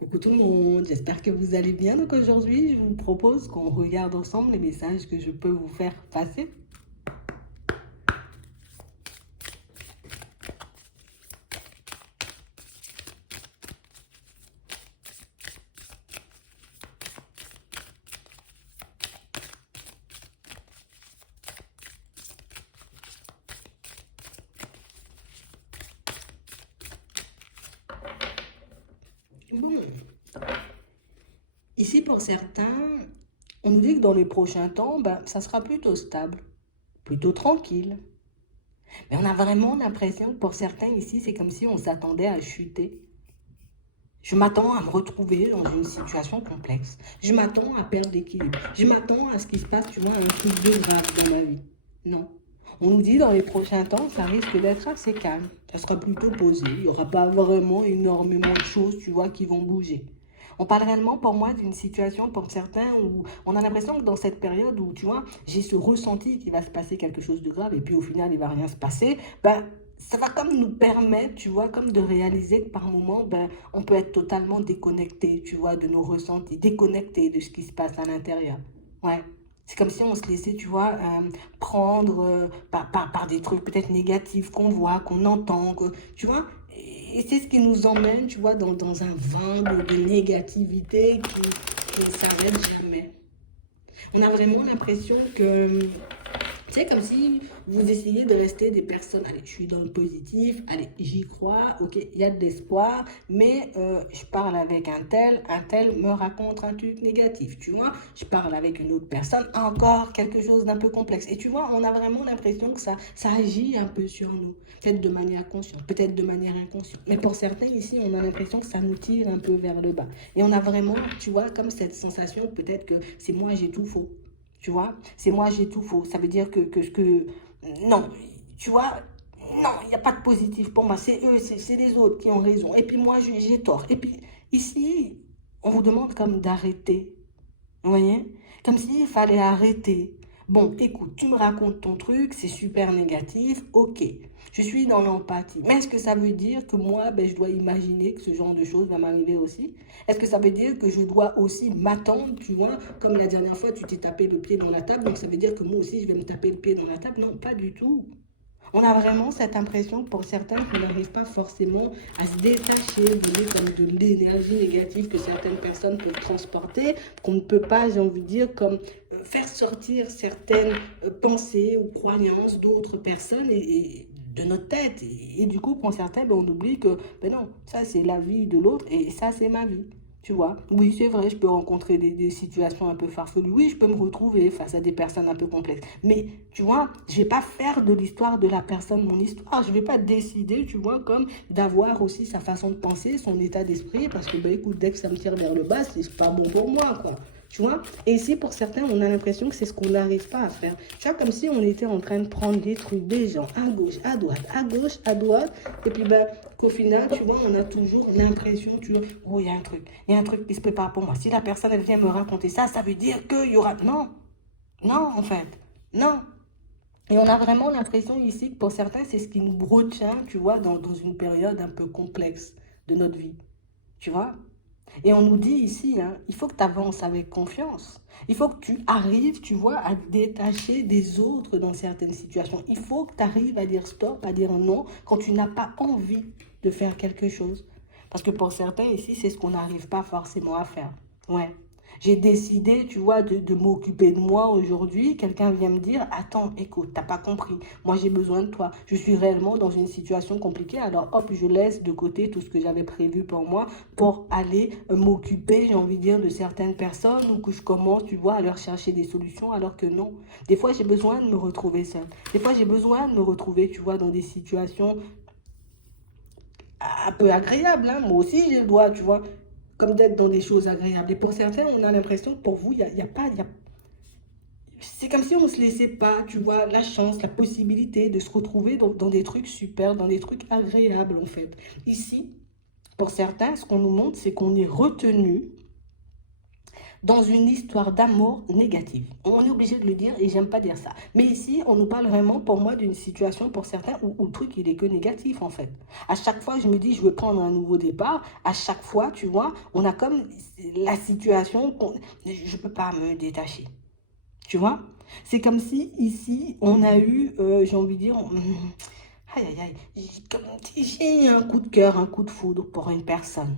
Coucou tout le monde, j'espère que vous allez bien. Donc aujourd'hui, je vous propose qu'on regarde ensemble les messages que je peux vous faire passer. Bon, ici pour certains, on nous dit que dans les prochains temps, ça sera plutôt stable, plutôt tranquille. Mais on a vraiment l'impression que pour certains ici, c'est comme si on s'attendait à chuter. Je m'attends à me retrouver dans une situation complexe. Je m'attends à perdre l'équilibre. Je m'attends à ce qui se passe, tu vois, un truc de grave dans ma vie. Non. On nous dit dans les prochains temps, ça risque d'être assez calme. Ça sera plutôt posé. Il n'y aura pas vraiment énormément de choses, tu vois, qui vont bouger. On parle réellement pour moi d'une situation pour certains où on a l'impression que dans cette période où, tu vois, j'ai ce ressenti qu'il va se passer quelque chose de grave et puis au final, il va rien se passer, ça va comme nous permettre, tu vois, comme de réaliser que par moment, on peut être totalement déconnecté, tu vois, de nos ressentis, déconnecté de ce qui se passe à l'intérieur. Ouais. C'est comme si on se laissait, tu vois, prendre par des trucs peut-être négatifs qu'on voit, qu'on entend, tu vois. Et c'est ce qui nous emmène, tu vois, dans un vin de négativité qui ne s'arrête jamais. On a vraiment l'impression que c'est comme si vous essayez de rester des personnes, allez, je suis dans le positif, allez, j'y crois, ok, il y a de l'espoir, mais je parle avec un tel me raconte un truc négatif, tu vois, je parle avec une autre personne, encore quelque chose d'un peu complexe. Et tu vois, on a vraiment l'impression que ça agit un peu sur nous, peut-être de manière consciente, peut-être de manière inconsciente. Mais pour certains ici, on a l'impression que ça nous tire un peu vers le bas. Et on a vraiment, tu vois, comme cette sensation, peut-être que c'est moi, j'ai tout faux. Tu vois, c'est moi, j'ai tout faux. Ça veut dire que non, tu vois, non, il n'y a pas de positif pour moi. C'est eux, c'est les autres qui ont raison. Et puis moi, j'ai tort. Et puis ici, on vous demande comme d'arrêter. Vous voyez? Comme s'il fallait arrêter. Bon, écoute, tu me racontes ton truc, c'est super négatif, ok. Je suis dans l'empathie. Mais est-ce que ça veut dire que moi, je dois imaginer que ce genre de choses va m'arriver aussi? Est-ce que ça veut dire que je dois aussi m'attendre, tu vois, comme la dernière fois, tu t'es tapé le pied dans la table, donc ça veut dire que moi aussi, je vais me taper le pied dans la table? Non, pas du tout. On a vraiment cette impression pour certains qu'on n'arrive pas forcément à se détacher, vous voyez, comme de l'énergie négative que certaines personnes peuvent transporter, qu'on ne peut pas, j'ai envie de dire, comme faire sortir certaines pensées ou croyances d'autres personnes et de notre tête. Et du coup, pour certains, on oublie que, non, ça c'est la vie de l'autre et ça c'est ma vie. Tu vois, oui, c'est vrai, je peux rencontrer des situations un peu farfelues. Oui, je peux me retrouver face à des personnes un peu complexes. Mais, tu vois, je vais pas faire de l'histoire de la personne mon histoire. Je vais pas décider, tu vois, comme d'avoir aussi sa façon de penser, son état d'esprit. Parce que, écoute, dès que ça me tire vers le bas, c'est pas bon pour moi, quoi. Tu vois? Et ici, pour certains, on a l'impression que c'est ce qu'on n'arrive pas à faire. Tu vois, comme si on était en train de prendre des trucs des gens à gauche, à droite, à gauche, à droite. Et puis, qu'au final, tu vois, on a toujours l'impression, tu vois, oh, il y a un truc qui se prépare pour moi. Si la personne, elle vient me raconter ça, ça veut dire qu'il y aura... Non, non, en fait, non. Et on a vraiment l'impression ici que pour certains, c'est ce qui nous retient, tu vois, dans une période un peu complexe de notre vie. Tu vois? Et on nous dit ici, hein, il faut que tu avances avec confiance. Il faut que tu arrives, tu vois, à te détacher des autres dans certaines situations. Il faut que tu arrives à dire stop, à dire non quand tu n'as pas envie de faire quelque chose. Parce que pour certains ici, c'est ce qu'on n'arrive pas forcément à faire. Ouais. J'ai décidé, tu vois, de m'occuper de moi aujourd'hui. Quelqu'un vient me dire, attends, écoute, t'as pas compris. Moi, j'ai besoin de toi. Je suis réellement dans une situation compliquée. Alors, hop, je laisse de côté tout ce que j'avais prévu pour moi pour aller m'occuper, j'ai envie de dire, de certaines personnes ou que je commence, tu vois, à leur chercher des solutions alors que non. Des fois, j'ai besoin de me retrouver seule. Des fois, j'ai besoin de me retrouver, tu vois, dans des situations un peu agréables. Hein. Moi aussi, j'ai le droit, tu vois, comme d'être dans des choses agréables. Et pour certains, on a l'impression que pour vous, il y a pas... C'est comme si on ne se laissait pas, tu vois, la chance, la possibilité de se retrouver dans des trucs super, dans des trucs agréables, en fait. Ici, pour certains, ce qu'on nous montre, c'est qu'on est retenu dans une histoire d'amour négative. On est obligé de le dire et j'aime pas dire ça. Mais ici, on nous parle vraiment pour moi d'une situation pour certains où le truc il est que négatif en fait. À chaque fois, je me dis je vais prendre un nouveau départ. À chaque fois, tu vois, on a comme la situation je peux pas me détacher. Tu vois? C'est comme si ici, on a eu, j'ai envie de dire, aïe aïe aïe, j'ai eu un coup de cœur, un coup de foudre pour une personne.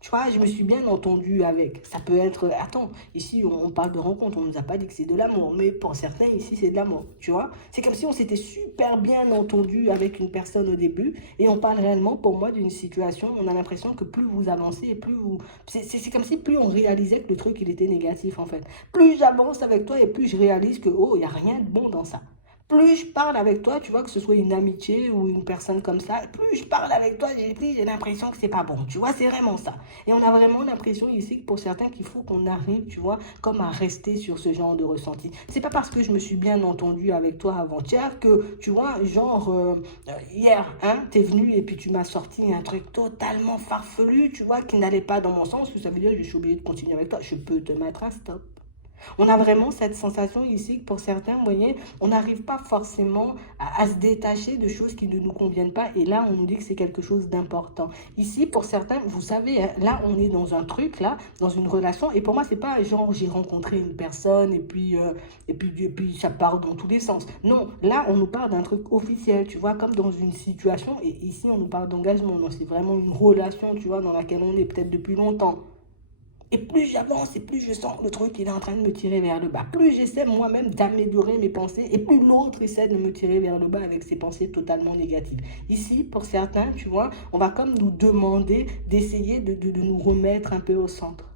Tu vois, je me suis bien entendue avec. Ça peut être, attends, ici on parle de rencontre, on ne nous a pas dit que c'est de l'amour, mais pour certains ici c'est de l'amour, tu vois. C'est comme si on s'était super bien entendu avec une personne au début, et on parle réellement pour moi d'une situation, on a l'impression que plus vous avancez, et plus vous... C'est comme si plus on réalisait que le truc il était négatif en fait. Plus j'avance avec toi et plus je réalise que, oh, il n'y a rien de bon dans ça. Plus je parle avec toi, tu vois, que ce soit une amitié ou une personne comme ça, plus je parle avec toi, j'ai l'impression que c'est pas bon. Tu vois, c'est vraiment ça. Et on a vraiment l'impression ici que pour certains qu'il faut qu'on arrive, tu vois, comme à rester sur ce genre de ressenti. C'est pas parce que je me suis bien entendu avec toi avant-hier que, tu vois, genre, hier, hein, t'es venu et puis tu m'as sorti un truc totalement farfelu, tu vois, qui n'allait pas dans mon sens, que ça veut dire que je suis obligé de continuer avec toi. Je peux te mettre un stop. On a vraiment cette sensation ici que pour certains, vous voyez, on n'arrive pas forcément à se détacher de choses qui ne nous conviennent pas. Et là, on nous dit que c'est quelque chose d'important. Ici, pour certains, vous savez, hein, là, on est dans un truc, là, dans une relation. Et pour moi, c'est pas genre, j'ai rencontré une personne et puis ça part dans tous les sens. Non, là, on nous parle d'un truc officiel, tu vois, comme dans une situation. Et ici, on nous parle d'engagement. Donc, c'est vraiment une relation, tu vois, dans laquelle on est peut-être depuis longtemps. Et plus j'avance et plus je sens que le truc il est en train de me tirer vers le bas. Plus j'essaie moi-même d'améliorer mes pensées et plus l'autre essaie de me tirer vers le bas avec ses pensées totalement négatives. Ici, pour certains, tu vois, on va comme nous demander d'essayer de nous remettre un peu au centre.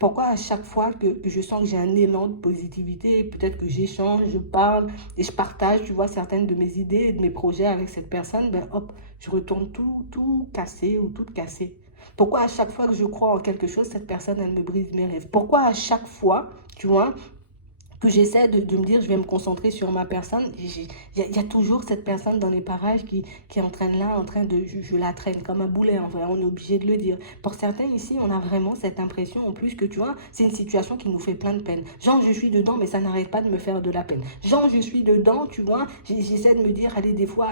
Pourquoi à chaque fois que je sens que j'ai un élan de positivité, peut-être que j'échange, je parle et je partage, tu vois, certaines de mes idées et de mes projets avec cette personne, ben hop, je retourne tout cassé ou tout cassé. Pourquoi à chaque fois que je crois en quelque chose, cette personne, elle me brise mes rêves? Pourquoi à chaque fois, tu vois, que j'essaie de me dire, je vais me concentrer sur ma personne. Il y a toujours cette personne dans les parages qui est en train de là, en train de, je la traîne comme un boulet, en vrai, on est obligé de le dire. Pour certains ici, on a vraiment cette impression, en plus, que tu vois, c'est une situation qui nous fait plein de peine. Genre, je suis dedans, mais ça n'arrête pas de me faire de la peine. Genre, je suis dedans, tu vois, j'essaie de me dire, allez, des fois,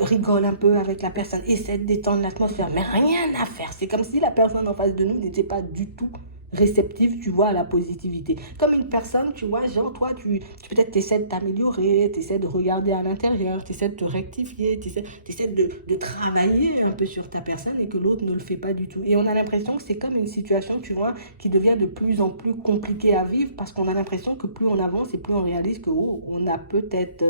rigole un peu avec la personne, essaie de détendre l'atmosphère, mais rien à faire. C'est comme si la personne en face de nous n'était pas du tout réceptive, tu vois, à la positivité. Comme une personne, tu vois, genre, toi, tu peut-être t'essaies de t'améliorer, t'essaies de regarder à l'intérieur, t'essaies de te rectifier, t'essaies de travailler un peu sur ta personne et que l'autre ne le fait pas du tout. Et on a l'impression que c'est comme une situation, tu vois, qui devient de plus en plus compliquée à vivre parce qu'on a l'impression que plus on avance et plus on réalise que, oh, on a peut-être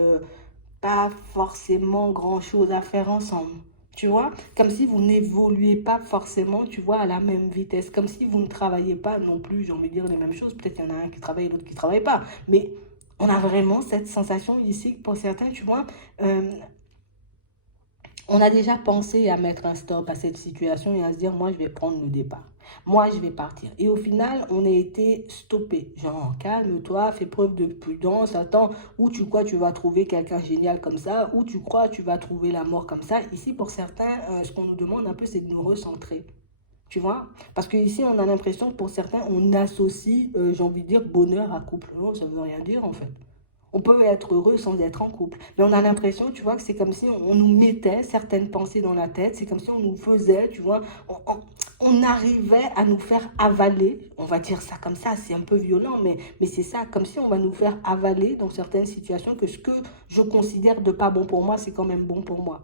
pas forcément grand-chose à faire ensemble. Tu vois, comme si vous n'évoluez pas forcément, tu vois, à la même vitesse. Comme si vous ne travaillez pas non plus, j'ai envie de dire les mêmes choses. Peut-être qu'il y en a un qui travaille et l'autre qui ne travaille pas. Mais on a vraiment cette sensation ici que pour certains, tu vois, euh, on a déjà pensé à mettre un stop à cette situation et à se dire, moi, je vais prendre le départ. Moi, je vais partir. Et au final, on a été stoppé. Genre, calme-toi, fais preuve de prudence, attends, où tu crois tu vas trouver quelqu'un génial comme ça, où tu crois tu vas trouver la mort comme ça. Ici, pour certains, ce qu'on nous demande un peu, c'est de nous recentrer. Tu vois? Parce que ici, on a l'impression que pour certains, on associe, j'ai envie de dire, bonheur à couple. Non, ça ne veut rien dire en fait. On peut être heureux sans être en couple. Mais on a l'impression, tu vois, que c'est comme si on nous mettait certaines pensées dans la tête. C'est comme si on nous faisait, tu vois, on arrivait à nous faire avaler. On va dire ça comme ça, c'est un peu violent, mais c'est ça. Comme si on va nous faire avaler dans certaines situations que ce que je considère de pas bon pour moi, c'est quand même bon pour moi.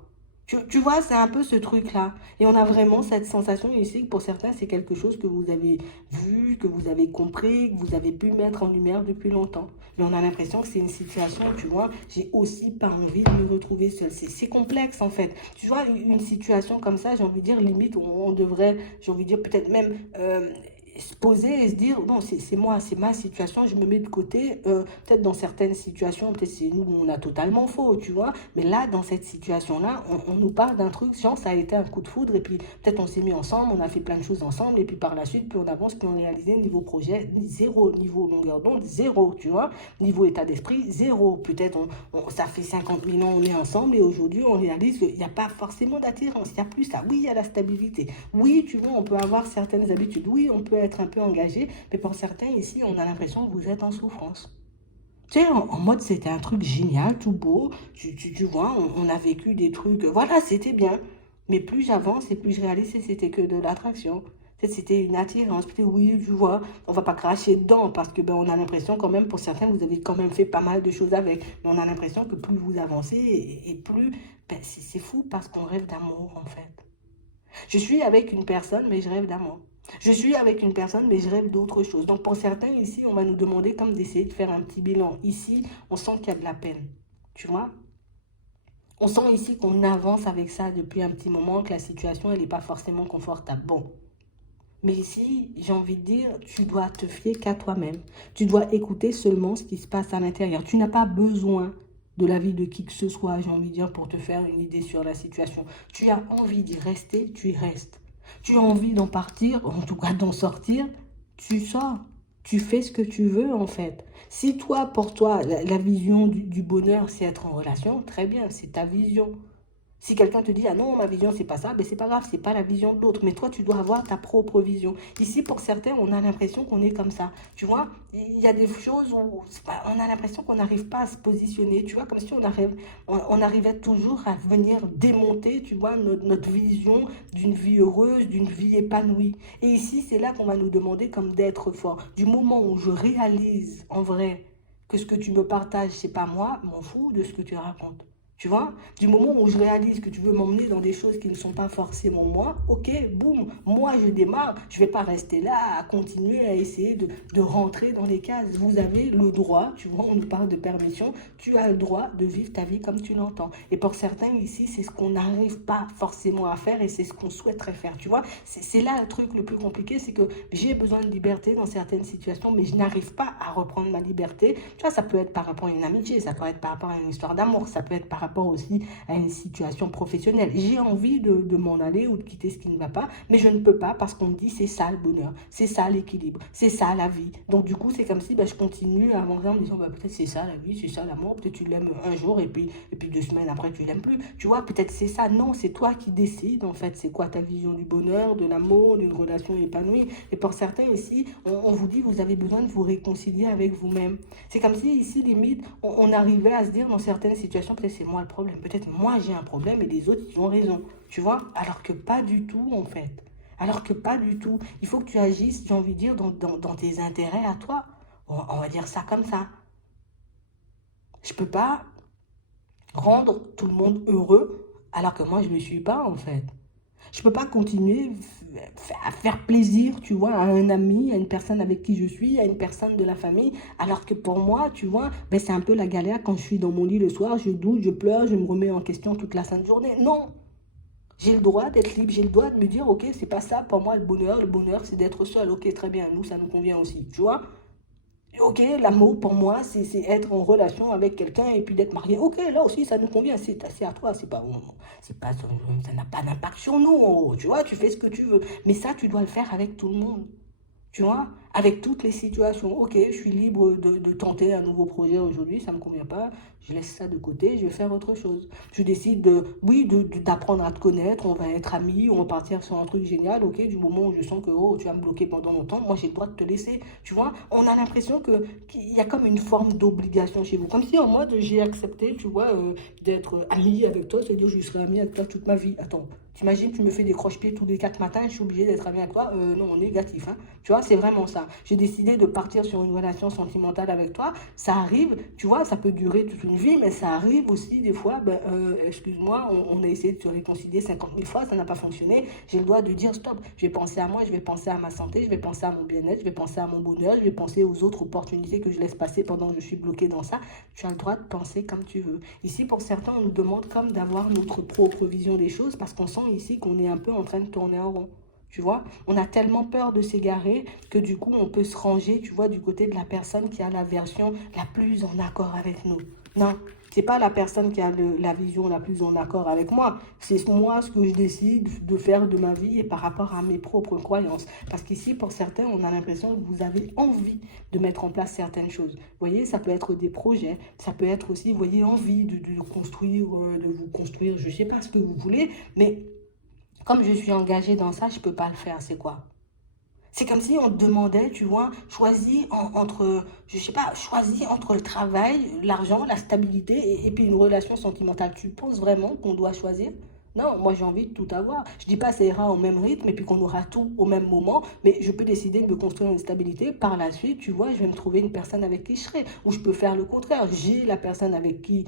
Tu vois, c'est un peu ce truc-là. Et on a vraiment cette sensation ici que pour certains, c'est quelque chose que vous avez vu, que vous avez compris, que vous avez pu mettre en lumière depuis longtemps. Mais on a l'impression que c'est une situation, tu vois, j'ai aussi pas envie de me retrouver seule. C'est complexe en fait. Tu vois, une situation comme ça, j'ai envie de dire, limite, on devrait, j'ai envie de dire, peut-être même se poser et se dire, bon, c'est moi, c'est ma situation, je me mets de côté. Peut-être dans certaines situations, peut-être c'est nous où on a totalement faux, tu vois. Mais là, dans cette situation-là, on nous parle d'un truc, genre ça a été un coup de foudre, et puis peut-être on s'est mis ensemble, on a fait plein de choses ensemble, et puis par la suite, plus on avance, plus on réalise niveau projet, zéro, niveau longueur d'onde, zéro, tu vois. Niveau état d'esprit, zéro. Peut-être ça fait 50 000 ans on est ensemble, et aujourd'hui, on réalise qu'il n'y a pas forcément d'attirance, il n'y a plus ça. Oui, il y a la stabilité. Oui, tu vois, on peut avoir certaines habitudes. Oui, on peut être un peu engagé, mais pour certains ici, on a l'impression que vous êtes en souffrance. Tu sais, en mode, c'était un truc génial, tout beau. Tu vois, on a vécu des trucs. Voilà, c'était bien. Mais plus j'avance et plus je réalise que c'était que de l'attraction. Tu sais, c'était une attirance. Puis oui, tu vois, on va pas cracher dedans parce que ben, on a l'impression quand même, pour certains, vous avez quand même fait pas mal de choses avec. Mais on a l'impression que plus vous avancez et plus, ben, c'est fou parce qu'on rêve d'amour en fait. Je suis avec une personne, mais je rêve d'amour. Je suis avec une personne, mais je rêve d'autre chose. Donc pour certains ici, on va nous demander comme d'essayer de faire un petit bilan. Ici, on sent qu'il y a de la peine. Tu vois? On sent ici qu'on avance avec ça depuis un petit moment, que la situation, elle n'est pas forcément confortable. Bon. Mais ici, j'ai envie de dire, tu dois te fier qu'à toi-même. Tu dois écouter seulement ce qui se passe à l'intérieur. Tu n'as pas besoin de l'avis de qui que ce soit, j'ai envie de dire, pour te faire une idée sur la situation. Tu as envie d'y rester, tu y restes. Tu as envie d'en partir, en tout cas d'en sortir, tu sors. Tu fais ce que tu veux en fait. Si toi, pour toi, la vision du bonheur, c'est être en relation, très bien, c'est ta vision. Si quelqu'un te dit, ah non, ma vision, c'est pas ça, ben c'est pas grave, c'est pas la vision de l'autre. Mais toi, tu dois avoir ta propre vision. Ici, pour certains, on a l'impression qu'on est comme ça. Tu vois, il y a des choses où on a l'impression qu'on n'arrive pas à se positionner. Tu vois, comme si on arrivait toujours à venir démonter, tu vois, notre vision d'une vie heureuse, d'une vie épanouie. Et ici, c'est là qu'on va nous demander comme d'être fort. Du moment où je réalise en vrai que ce que tu me partages, c'est pas moi, m'en fous de ce que tu racontes. Tu vois, du moment où je réalise que tu veux m'emmener dans des choses qui ne sont pas forcément moi, ok, boum, moi je démarre, je ne vais pas rester là à continuer à essayer de rentrer dans les cases. Vous avez le droit, tu vois, on nous parle de permission, tu as le droit de vivre ta vie comme tu l'entends. Et pour certains ici, c'est ce qu'on n'arrive pas forcément à faire et c'est ce qu'on souhaiterait faire. Tu vois, c'est là le truc le plus compliqué, c'est que j'ai besoin de liberté dans certaines situations, mais je n'arrive pas à reprendre ma liberté. Tu vois, ça peut être par rapport à une amitié, ça peut être par rapport à une histoire d'amour, ça peut être par rapport aussi à une situation professionnelle. J'ai envie de m'en aller ou de quitter ce qui ne va pas, mais je ne peux pas parce qu'on me dit c'est ça le bonheur, c'est ça l'équilibre, c'est ça la vie. Donc du coup, c'est comme si je continue à avancer en me disant peut-être c'est ça la vie, c'est ça l'amour, peut-être tu l'aimes un jour et puis 2 semaines après tu l'aimes plus. Tu vois, peut-être c'est ça. Non, c'est toi qui décides en fait, c'est quoi ta vision du bonheur, de l'amour, d'une relation épanouie. Et pour certains ici, on vous dit vous avez besoin de vous réconcilier avec vous-même. C'est comme si ici, limite, on arrivait à se dire dans certaines situations, peut-être c'est moi le problème, peut-être moi j'ai un problème et les autres ils ont raison, tu vois, alors que pas du tout en fait. Alors que pas du tout. Il faut que tu agisses, j'ai envie de dire, dans tes intérêts à toi. On va dire ça comme ça. Je peux pas rendre tout le monde heureux alors que moi je ne le suis pas en fait. Je ne peux pas continuer à faire plaisir, tu vois, à un ami, à une personne avec qui je suis, à une personne de la famille, alors que pour moi, tu vois, c'est un peu la galère quand je suis dans mon lit le soir, je doute, je pleure, je me remets en question toute la sainte journée. Non, j'ai le droit d'être libre, j'ai le droit de me dire, ok, c'est pas ça pour moi le bonheur c'est d'être seul, ok, très bien, nous ça nous convient aussi, tu vois. Ok, l'amour pour moi, c'est être en relation avec quelqu'un et puis d'être marié. Ok, là aussi, ça nous convient, c'est à toi, ça n'a pas d'impact sur nous, tu vois, tu fais ce que tu veux. Mais ça, tu dois le faire avec tout le monde. Tu vois, avec toutes les situations. Ok, je suis libre de tenter un nouveau projet aujourd'hui, ça ne me convient pas, je laisse ça de côté, je vais faire autre chose. Je décide oui, d'apprendre à te connaître, on va être amis, on va partir sur un truc génial, ok, du moment où je sens que oh, tu vas me bloquer pendant longtemps, moi j'ai le droit de te laisser. Tu vois, on a l'impression qu'il y a comme une forme d'obligation chez vous, comme si en mode j'ai accepté, tu vois, d'être ami avec toi, c'est-à-dire je serai ami avec toi toute ma vie. Attends, t'imagines, tu me fais des croche-pieds tous les 4 matins, je suis obligé d'être ami avec toi? Non, négatif, hein. Tu vois, c'est vraiment ça. J'ai décidé de partir sur une relation sentimentale avec toi. Ça arrive, tu vois, ça peut durer toute une vie, mais ça arrive aussi des fois, excuse-moi, on a essayé de se réconcilier 50 000 fois, ça n'a pas fonctionné. J'ai le droit de dire stop, je vais penser à moi, je vais penser à ma santé, je vais penser à mon bien-être, je vais penser à mon bonheur, je vais penser aux autres opportunités que je laisse passer pendant que je suis bloqué dans ça. Tu as le droit de penser comme tu veux. Ici, pour certains, on nous demande comme d'avoir notre propre vision des choses parce qu'on sent ici qu'on est un peu en train de tourner en rond. Tu vois, on a tellement peur de s'égarer que du coup, on peut se ranger, tu vois, du côté de la personne qui a la version la plus en accord avec nous. Non, c'est pas la personne qui a la vision la plus en accord avec moi. C'est moi ce que je décide de faire de ma vie et par rapport à mes propres croyances. Parce qu'ici, pour certains, on a l'impression que vous avez envie de mettre en place certaines choses. Vous voyez, ça peut être des projets, ça peut être aussi, vous voyez, envie de construire, de vous construire, je sais pas ce que vous voulez, mais comme je suis engagée dans ça, je ne peux pas le faire. C'est quoi? C'est comme si on te demandait, tu vois, entre, je sais pas, choisis entre le travail, l'argent, la stabilité et puis une relation sentimentale. Tu penses vraiment qu'on doit choisir? Non, moi j'ai envie de tout avoir. Je dis pas ça ira au même rythme et puis qu'on aura tout au même moment, mais je peux décider de me construire une stabilité. Par la suite, tu vois, je vais me trouver une personne avec qui je serai. Ou je peux faire le contraire. J'ai la personne avec qui,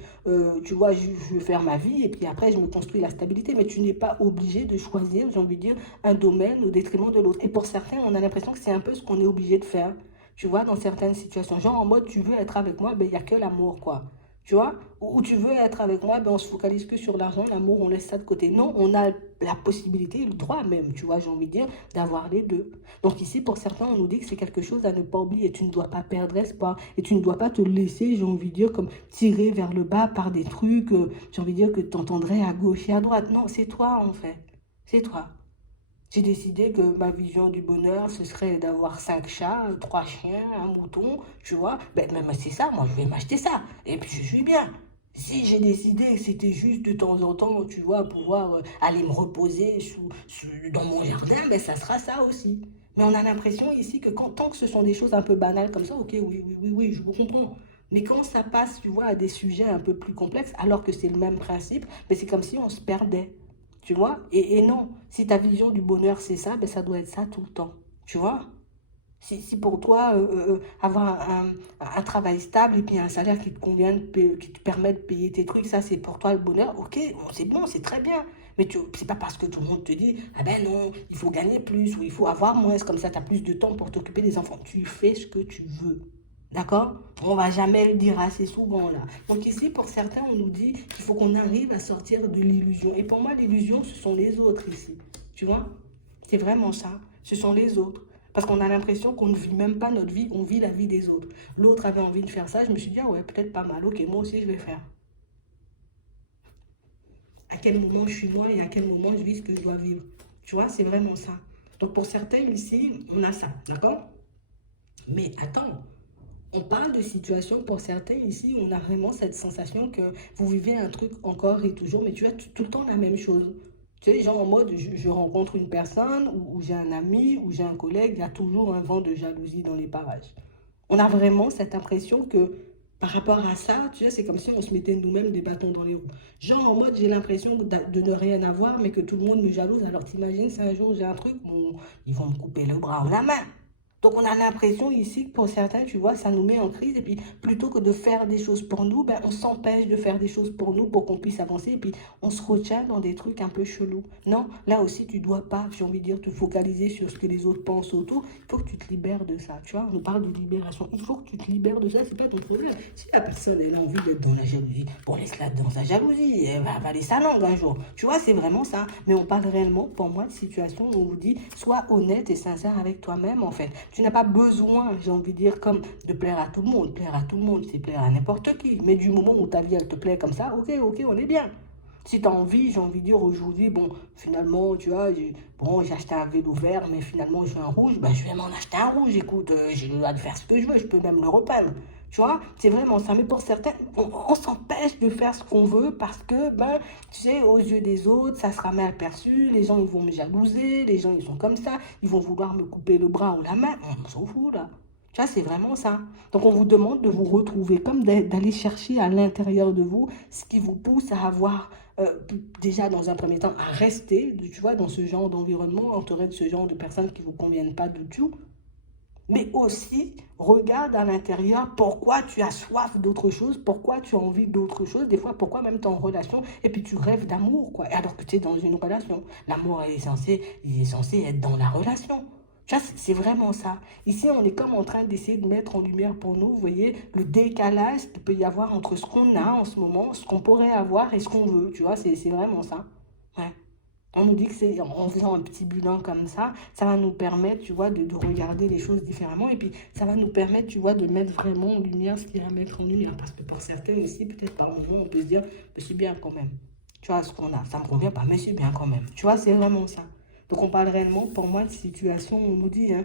tu vois, je vais faire ma vie et puis après je me construis la stabilité. Mais tu n'es pas obligé de choisir, j'ai envie de dire, un domaine au détriment de l'autre. Et pour certains, on a l'impression que c'est un peu ce qu'on est obligé de faire. Tu vois, dans certaines situations. Genre en mode, tu veux être avec moi, ben il n'y a que l'amour, quoi. Tu vois, ou tu veux être avec moi, ben on se focalise que sur l'argent, l'amour, on laisse ça de côté. Non, on a la possibilité, le droit même, tu vois, j'ai envie de dire, d'avoir les deux. Donc ici, pour certains, on nous dit que c'est quelque chose à ne pas oublier. Tu ne dois pas perdre espoir et tu ne dois pas te laisser, j'ai envie de dire, comme tirer vers le bas par des trucs, j'ai envie de dire, que tu entendrais à gauche et à droite. Non, c'est toi, en fait. C'est toi. J'ai décidé que ma vision du bonheur, ce serait d'avoir 5 chats, 3 chiens, un mouton, tu vois. Ben, même c'est ça, moi je vais m'acheter ça. Et puis je suis bien. Si j'ai décidé que c'était juste de temps en temps, tu vois, pouvoir aller me reposer dans mon jardin, ben ça sera ça aussi. Mais on a l'impression ici que tant que ce sont des choses un peu banales comme ça, ok, oui, oui, oui, oui, je vous comprends. Mais quand ça passe, tu vois, à des sujets un peu plus complexes, alors que c'est le même principe, ben c'est comme si on se perdait. Tu vois? Et non, si ta vision du bonheur c'est ça, ben ça doit être ça tout le temps. Tu vois? Si pour toi, avoir un travail stable et puis un salaire qui te convient, qui te permet de payer tes trucs, ça c'est pour toi le bonheur, ok, bon, c'est bon, c'est très bien. Mais c'est pas parce que tout le monde te dit, ah ben non, il faut gagner plus ou il faut avoir moins, comme ça tu as plus de temps pour t'occuper des enfants. Tu fais ce que tu veux. D'accord? On va jamais le dire assez souvent là. Donc ici, pour certains, on nous dit qu'il faut qu'on arrive à sortir de l'illusion. Et pour moi, l'illusion, ce sont les autres ici. Tu vois? C'est vraiment ça. Ce sont les autres. Parce qu'on a l'impression qu'on ne vit même pas notre vie, on vit la vie des autres. L'autre avait envie de faire ça, je me suis dit, ah ouais, peut-être pas mal, ok, moi aussi je vais faire. À quel moment je suis moi et à quel moment je vis ce que je dois vivre. Tu vois, c'est vraiment ça. Donc pour certains ici, on a ça, d'accord? Mais attends, on parle de situation pour certains ici, on a vraiment cette sensation que vous vivez un truc encore et toujours, mais tu as tout le temps la même chose. Tu sais, genre en mode, je rencontre une personne, ou j'ai un ami, ou j'ai un collègue, il y a toujours un vent de jalousie dans les parages. On a vraiment cette impression que par rapport à ça, tu sais, c'est comme si on se mettait nous-mêmes des bâtons dans les roues. Genre en mode, j'ai l'impression de ne rien avoir, mais que tout le monde me jalouse. Alors t'imagines, si un jour j'ai un truc, bon, ils vont me couper le bras ou la main. Donc on a l'impression ici que pour certains, tu vois, ça nous met en crise. Et puis plutôt que de faire des choses pour nous, ben, on s'empêche de faire des choses pour nous pour qu'on puisse avancer. Et puis on se retient dans des trucs un peu chelous. Non, là aussi, tu dois pas, j'ai envie de dire, te focaliser sur ce que les autres pensent autour. Il faut que tu te libères de ça. Tu vois, on nous parle de libération. Il faut que tu te libères de ça, c'est pas ton problème. Si la personne elle a envie d'être dans la jalousie, bon, laisse-la dans sa jalousie. Elle va avaler sa langue un jour. Tu vois, c'est vraiment ça. Mais on parle réellement, pour moi, de situation où on vous dit, sois honnête et sincère avec toi-même, en fait. Tu n'as pas besoin, j'ai envie de dire, comme de plaire à tout le monde. Plaire à tout le monde, c'est plaire à n'importe qui. Mais du moment où ta vie, elle te plaît comme ça, ok, ok, on est bien. Si tu as envie, j'ai envie de dire aujourd'hui, bon, finalement, tu vois, j'ai acheté un vélo vert, mais finalement, je veux un rouge, ben, je vais m'en acheter un rouge. Écoute, j'ai le droit de faire ce que je veux, je peux même le repeindre. Tu vois, c'est vraiment ça. Mais pour certains, on s'empêche de faire ce qu'on veut parce que, ben, tu sais, aux yeux des autres, ça sera mal perçu. Les gens, ils vont me jalouser. Les gens, ils sont comme ça. Ils vont vouloir me couper le bras ou la main. On s'en fout, là. Tu vois, c'est vraiment ça. Donc, on vous demande de vous retrouver, comme d'aller chercher à l'intérieur de vous ce qui vous pousse à avoir, déjà dans un premier temps, à rester, tu vois, dans ce genre d'environnement, entouré de ce genre de personnes qui ne vous conviennent pas du tout. Mais aussi, regarde à l'intérieur pourquoi tu as soif d'autre chose, pourquoi tu as envie d'autre chose, des fois pourquoi même tu es en relation et puis tu rêves d'amour, quoi. Alors que tu es dans une relation. L'amour il est censé être dans la relation. Tu vois, c'est vraiment ça. Ici, on est comme en train d'essayer de mettre en lumière pour nous, vous voyez, le décalage qu'il peut y avoir entre ce qu'on a en ce moment, ce qu'on pourrait avoir et ce qu'on veut. Tu vois, c'est vraiment ça. Ouais. On nous dit que c'est en faisant un petit bilan comme ça va nous permettre, tu vois, de regarder les choses différemment. Et puis, ça va nous permettre, tu vois, de mettre vraiment en lumière ce qu'il y a à mettre en lumière. Parce que pour certains aussi, peut-être par moment, on peut se dire, c'est bien quand même. Tu vois, ce qu'on a, ça me convient pas, mais c'est bien quand même. Tu vois, c'est vraiment ça. Donc, on parle réellement, pour moi, de situation où on nous dit, hein,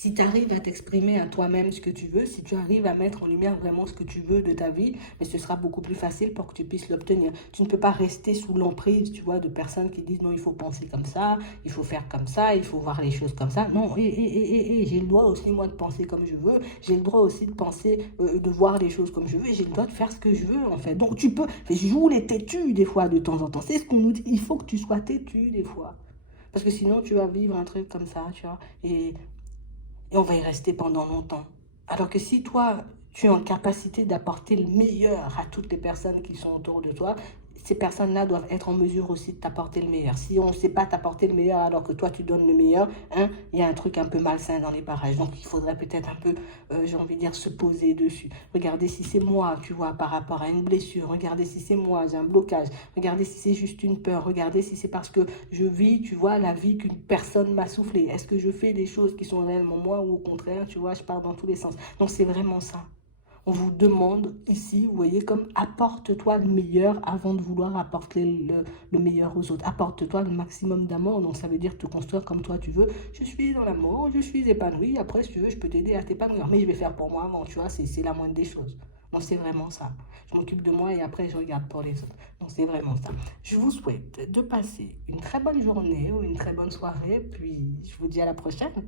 Si tu arrives à t'exprimer à toi-même ce que tu veux, si tu arrives à mettre en lumière vraiment ce que tu veux de ta vie, mais ce sera beaucoup plus facile pour que tu puisses l'obtenir. Tu ne peux pas rester sous l'emprise, tu vois, de personnes qui disent non, il faut penser comme ça, il faut faire comme ça, il faut voir les choses comme ça. Non, j'ai le droit aussi, moi, de penser comme je veux. J'ai le droit aussi de penser, de voir les choses comme je veux. J'ai le droit de faire ce que je veux, en fait. Donc, tu peux, joue les têtus des fois, de temps en temps. C'est ce qu'on nous dit. Il faut que tu sois têtu des fois. Parce que sinon, tu vas vivre un truc comme ça, tu vois. Et on va y rester pendant longtemps. Alors que si toi, tu es en capacité d'apporter le meilleur à toutes les personnes qui sont autour de toi, ces personnes-là doivent être en mesure aussi de t'apporter le meilleur. Si on ne sait pas t'apporter le meilleur alors que toi tu donnes le meilleur, hein, il y a un truc un peu malsain dans les parages. Donc il faudrait peut-être un peu, j'ai envie de dire, se poser dessus. Regardez si c'est moi, tu vois, par rapport à une blessure. Regardez si c'est moi, j'ai un blocage. Regardez si c'est juste une peur. Regardez si c'est parce que je vis, tu vois, la vie qu'une personne m'a soufflé. Est-ce que je fais des choses qui sont réellement moi ou au contraire, tu vois, je pars dans tous les sens. Donc c'est vraiment ça. On vous demande ici, vous voyez, comme apporte-toi le meilleur avant de vouloir apporter le meilleur aux autres. Apporte-toi le maximum d'amour, donc ça veut dire te construire comme toi tu veux. Je suis dans l'amour, je suis épanoui, après si tu veux, je peux t'aider à t'épanouir. Mais je vais faire pour moi avant, tu vois, c'est la moindre des choses. Donc c'est vraiment ça. Je m'occupe de moi et après je regarde pour les autres. Donc c'est vraiment ça. Je vous souhaite de passer une très bonne journée ou une très bonne soirée, puis je vous dis à la prochaine.